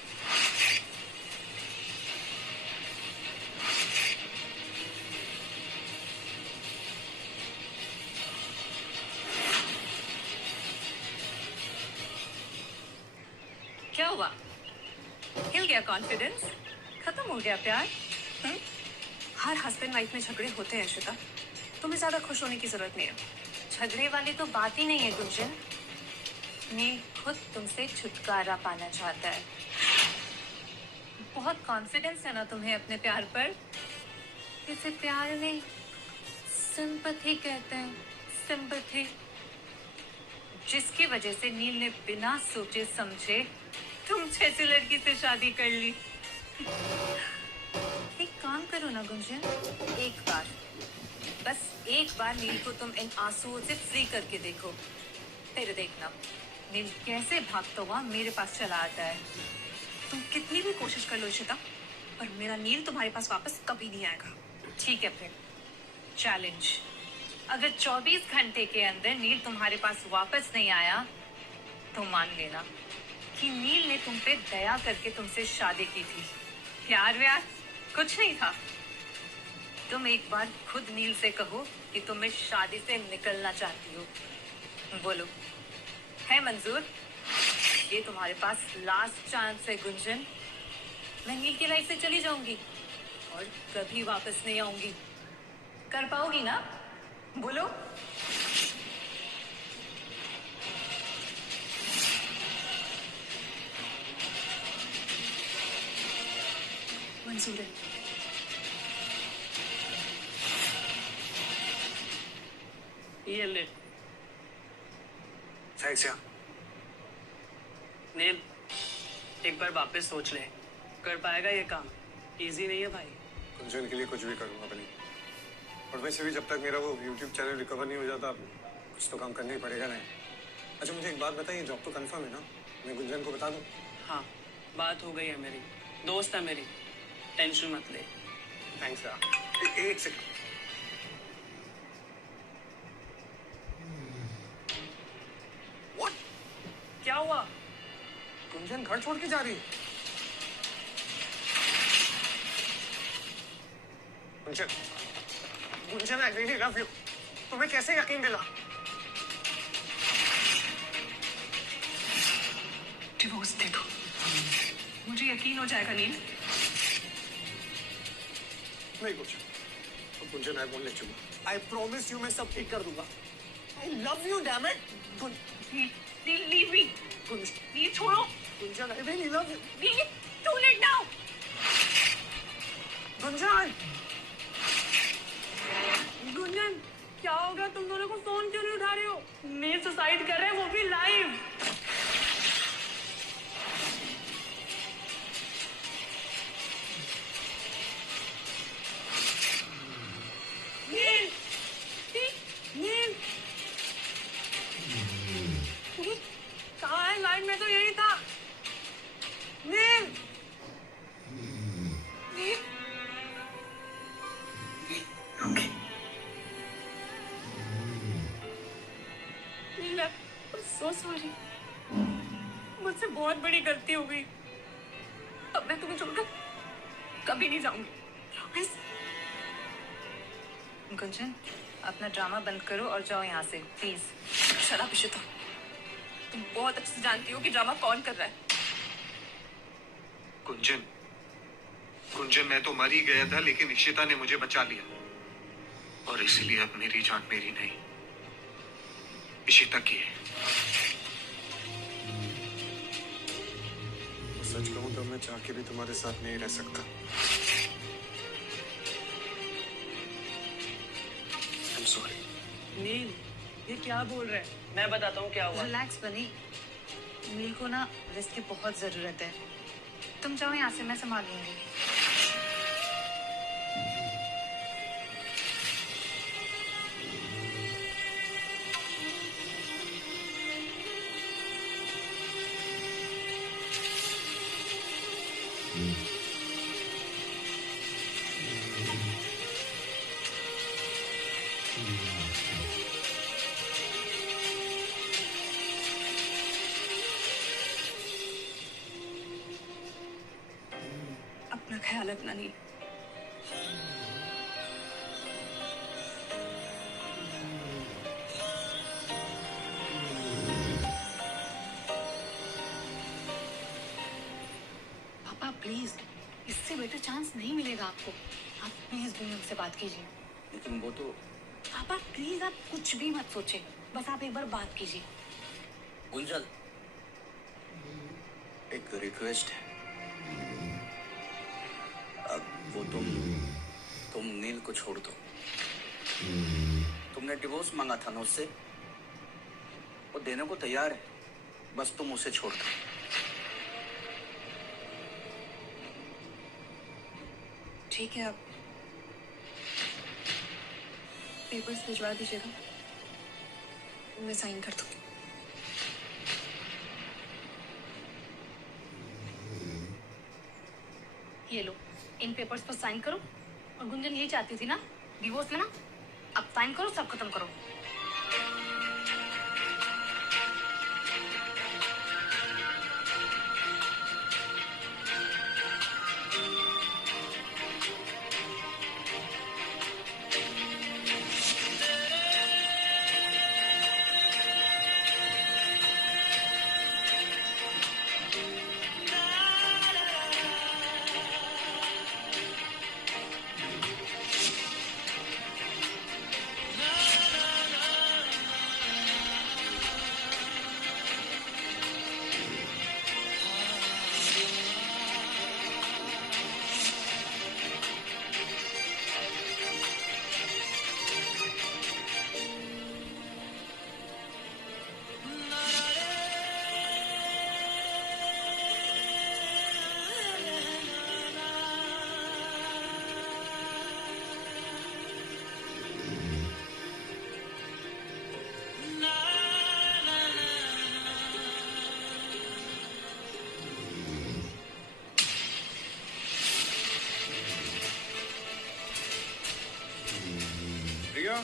क्या हुआ? हिल गया कॉन्फिडेंस? खत्म हो गया प्यार? हर हस्बैंड वाइफ में झगड़े होते हैं श्वेता, तुम्हें ज्यादा खुश होने की जरूरत नहीं है। झगड़े वाली तो बात ही नहीं है गुंजन। नील खुद तुमसे छुटकारा पाना चाहता है। बहुत कॉन्फिडेंस है ना तुम्हें अपने प्यार पर? इसे प्यार नहीं, सिंपैथी कहते हैं, सिंपैथी। जिसकी वजह से नील ने बिना सोचे समझे तुम जैसी लड़की से शादी कर ली। एक काम करो ना गुंजन, एक बार, बस एक बार नील को तुम इन आंसुओं से फ्री करके देखो, फिर देखना नील कैसे भागता हुआ मेरे पास चला आता है। तुम कितनी भी कोशिश कर लो इशिता, पर मेरा नील तुम्हारे पास वापस कभी नहीं आएगा। ठीक है फिर, चैलेंज। अगर 24 घंटे के अंदर नील तुम्हारे पास वापस नहीं आया तो मान लेना कि नील ने तुम पे दया करके तुमसे शादी की थी। प्यार व्यार कुछ नहीं था। तुम एक बार खुद नील से कहो कि तुम इस शादी से निकलना चाहती हो। बोलो, है मंजूर? ये तुम्हारे पास लास्ट चांस है गुंजन। मैं नील की लाइफ से चली जाऊंगी और कभी वापस नहीं आऊंगी। कर पाओगी ना? बोलो। मंजूर है। ये ले थैंक्स यार। नील, एक बार वापस सोच ले, कर पाएगा ये काम? इजी नहीं है भाई। गुंजन के लिए कुछ भी करूंगा बनी। और वैसे भी जब तक मेरा वो YouTube चैनल रिकवर नहीं हो जाता, कुछ तो काम करना ही पड़ेगा ना। अच्छा मुझे एक बात बताइए, जॉब तो कंफर्म है ना? मैं गुंजन को बता दूं? हाँ, बात हो गई है मेरी, दोस्त है मेरी, टेंशन मत ले। थैंक्स यार। एक सेकंड, व्हाट? क्या हुआ? गुंजन घर छोड़ के जा रही है? Gunjan, Gunjan I really love you. तुम्हें कैसे यकीन दिला? डिवोर्स दे दो, मुझे यकीन हो जाएगा नील। नहीं Gunjan, Gunjan I won't let you. I promise you, मैं सब ठीक कर दूंगा। I love you damn it. Neel leave me. Neel छोड़ो। Gunjan I really love you. Neel, too late now. Gunjan, Gunjan क्या होगा? तुम दोनों को फोन क्यों नहीं उठा रहे हो? नील सुसाइड कर रहे हैं, वो भी लाइव। नील, नील, कहाँ है? लाइन में तो यही था। नील, नील, नील, I'm so sorry। मुझसे बहुत बड़ी गलती हो गई। अब मैं तुम्हें छोड़कर कभी नहीं जाऊंगी। Promise? गुंजन, अपना ड्रामा बंद करो और जाओ यहाँ से प्लीज। शराब इशिता, तुम बहुत अच्छे से जानती हो कि ड्रामा कौन कर रहा है। गुंजन, गुंजन, मैं तो मर ही गया था, लेकिन इशिता ने मुझे बचा लिया, और इसलिए अब मेरी जान मेरी नहीं, इशिता की है। सच कहूं तो मैं चाह के भी तुम्हारे साथ नहीं रह सकता। I'm sorry. नील, ये क्या बोल रहे हैं? मैं बताता हूँ क्या हुआ। रिलैक्स बनी, नील को ना रेस्ट की बहुत जरूरत है। तुम जाओ यहाँ से, मैं संभाल लूंगी। अपना ख्याल रखना नील। पापा प्लीज, इससे बेटर चांस नहीं मिलेगा आपको। आप प्लीज पूनम से बात कीजिए। लेकिन वो तो पापा प्लीज, आप कुछ भी मत सोचें, बस आप एक बार बात कीजिए। गुंजन, एक रिक्वेस्ट है। अब वो तुम नील को छोड़ दो। तुमने डिवोर्स मांगा था ना उससे, वो देने को तैयार है, बस तुम उसे छोड़ दो। ठीक है, आप पेपर्स भिजवा दीजिएगा, मैं साइन कर दूंगी। ये लो, इन पेपर्स पर साइन करो। और गुंजन यही चाहती थी ना, डिवोर्स लेना। अब साइन करो, सब खत्म करो। प्रिया,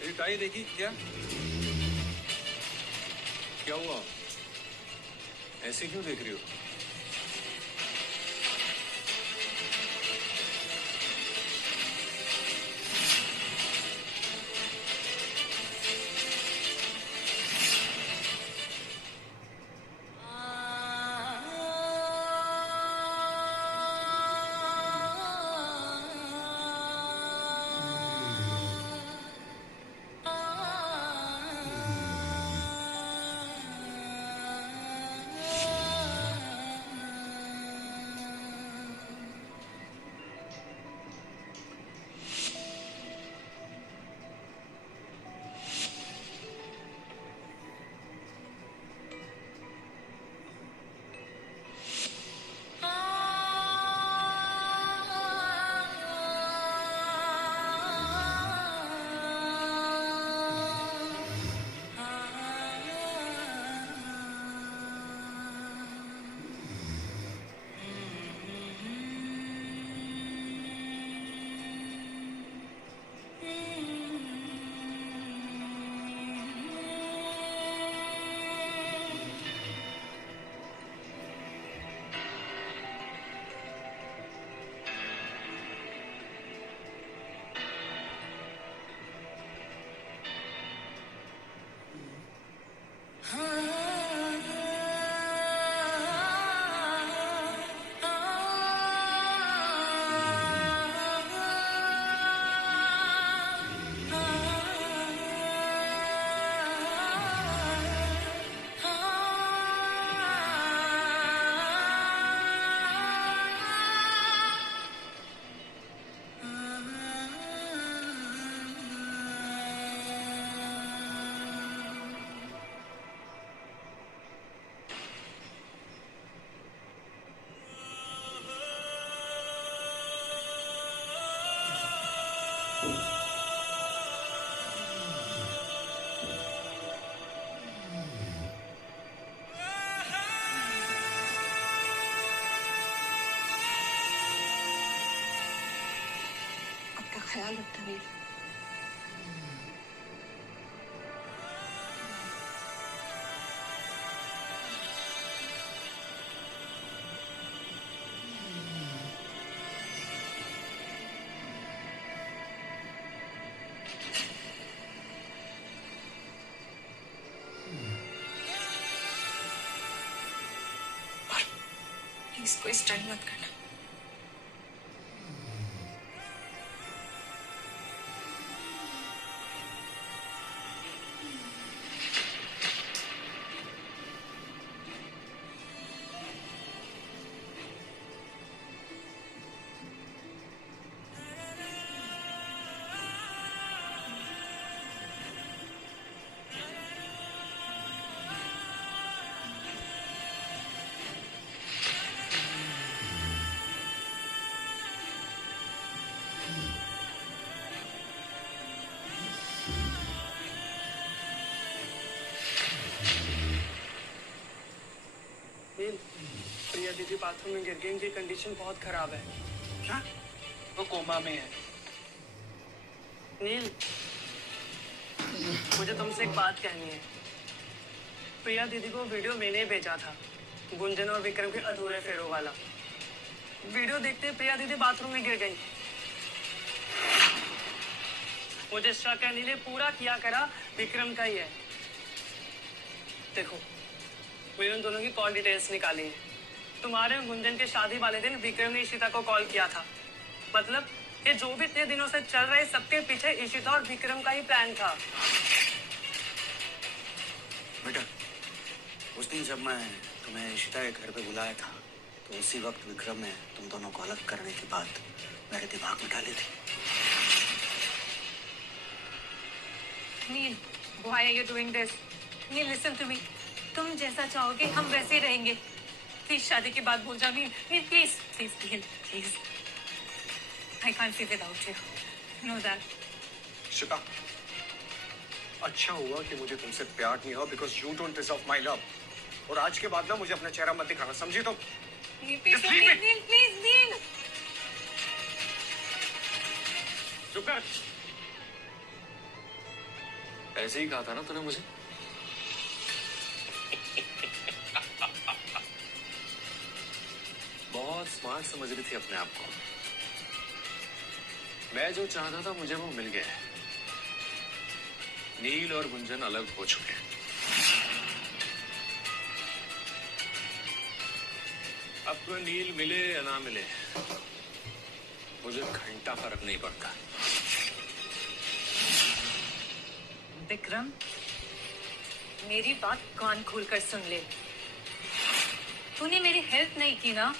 मेरी टाई देखी क्या? क्या हुआ? ऐसे क्यों देख रही हो? ख्याल रखना नील। प्लीज कोई स्टंट मत करना। प्रिया दीदी बाथरूम में गिर गई, इनकी कंडीशन बहुत खराब है। क्या? वो कोमा में है। नील, मुझे तुमसे एक बात कहनी है। प्रिया दीदी को वीडियो मैंने भेजा था, गुंजन और विक्रम के अधूरे फेरों वाला। वीडियो देखते प्रिया दीदी बाथरूम में गिर गई। मुझे शक है नील, पूरा किया करा विक्रम का ही है। देखो, मैंने उन दोनों की कॉल डिटेल्स निकाली है। तुम्हारे और गुंजन के शादी वाले दिन विक्रम ने ईशिता को कॉल किया था। मतलब ये जो भी इतने दिनों से चल रहे, सबके पीछे ईशिता और विक्रम का ही प्लान था। बेटा, उस दिन जब मैं तुम्हें ईशिता के घर पे बुलाया था, तो उसी वक्त विक्रम ने तुम दोनों को अलग करने की बात मेरे दिमाग में डाली थी। नील, why are you doing this? Nil, listen to me. तुम जैसा चाहोगे हम वैसे ही रहेंगे। प्लीज शादी की बात भूल जाओ Neel. Neel please please Neel please. I can't live without you. Know that. Shita, अच्छा हुआ कि मुझे तुमसे प्यार नहीं हुआ, because you don't deserve my love. और आज के बाद ना मुझे अपना चेहरा मत दिखाना, समझी तुम? नील प्लीज नील प्लीज नील। चुप कर। ऐसे ही कहा था ना तूने मुझे? बहुत स्मार्ट समझ रही थी अपने आप को। मैं जो चाहता था मुझे वो मिल गया है। नील और गुंजन अलग हो चुके हैं। अब तो नील मिले या ना मिले, मुझे घंटा फर्क नहीं पड़ता। विक्रम, मेरी बात कान खोलकर सुन ले। तूने मेरी हेल्प नहीं की ना,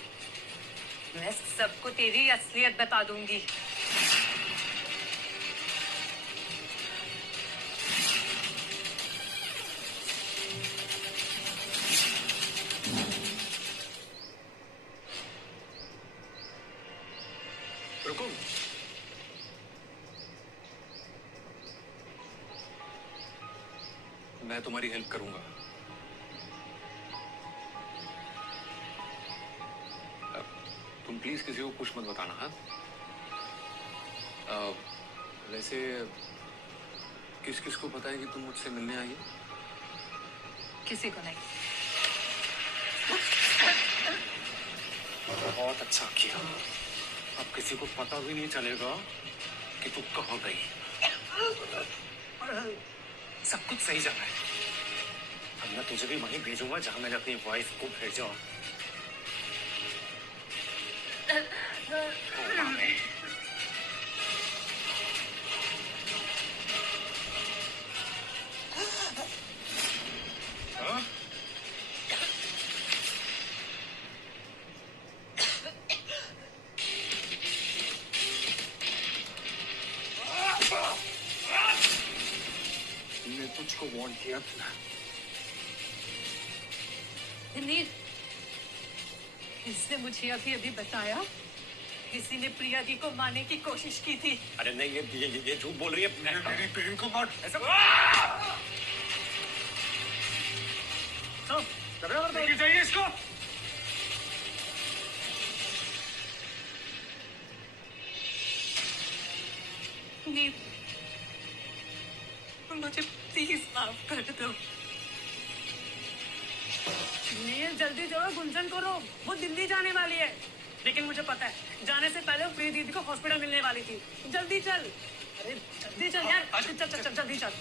मैं सबको तेरी असलियत बता दूंगी। रुको, मैं तुम्हारी हेल्प करूंगा। तुम प्लीज किसी को कुछ मत बताना। हाँ, वैसे किस किस को पता है कि तुम मुझसे मिलने आई हो? किसी को नहीं। बहुत अच्छा किया। अब किसी को पता भी नहीं चलेगा कि तू कहाँ गई। सब कुछ सही जा रहा है। अब मैं तुझे भी वहीं भेजूंगा जहां मैंने अपनी वाइफ को भेजा। तुझको वार्न किया था। नील, इसने मुझे अभी अभी बताया किसी ने प्रिया दी को मारने की कोशिश की थी। अरे नहीं, ये झूठ बोल रही है। मेरी बहन को मार ऐसा। लेके जाइए इसको। नील, मुझे प्लीज माफ कर दो। नील जल्दी जाओ, गुंजन को रोक, वो दिल्ली जाने वाली है। लेकिन मुझे पता है जाने से पहले वो प्रिय दीदी को हॉस्पिटल मिलने वाली थी। जल्दी चल, अरे जल्दी चल यार, चल चल चल जल्दी चल।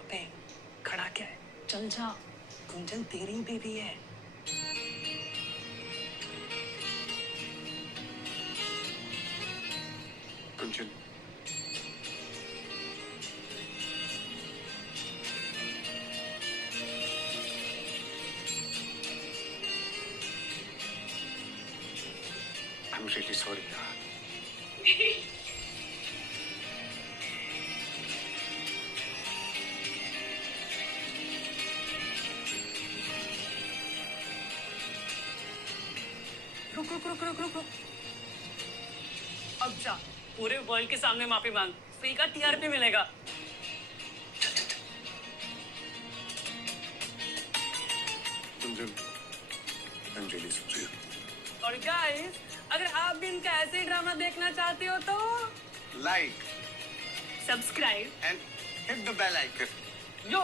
अबे खड़ा क्या है, चल जा, गुंजन तेरी बेबी है। गुंजन, I'm really sorry यार। रुक रुक रुक रुक रुक रुक, अब जा, पूरे वर्ल्ड के सामने माफी मांग, फ्री का टीआरपी मिलेगा। Gunjan, I'm really sorry। और गाइस, अगर आप भी इनका ऐसे ही ड्रामा देखना चाहते हो तो like subscribe and hit the bell icon. Yo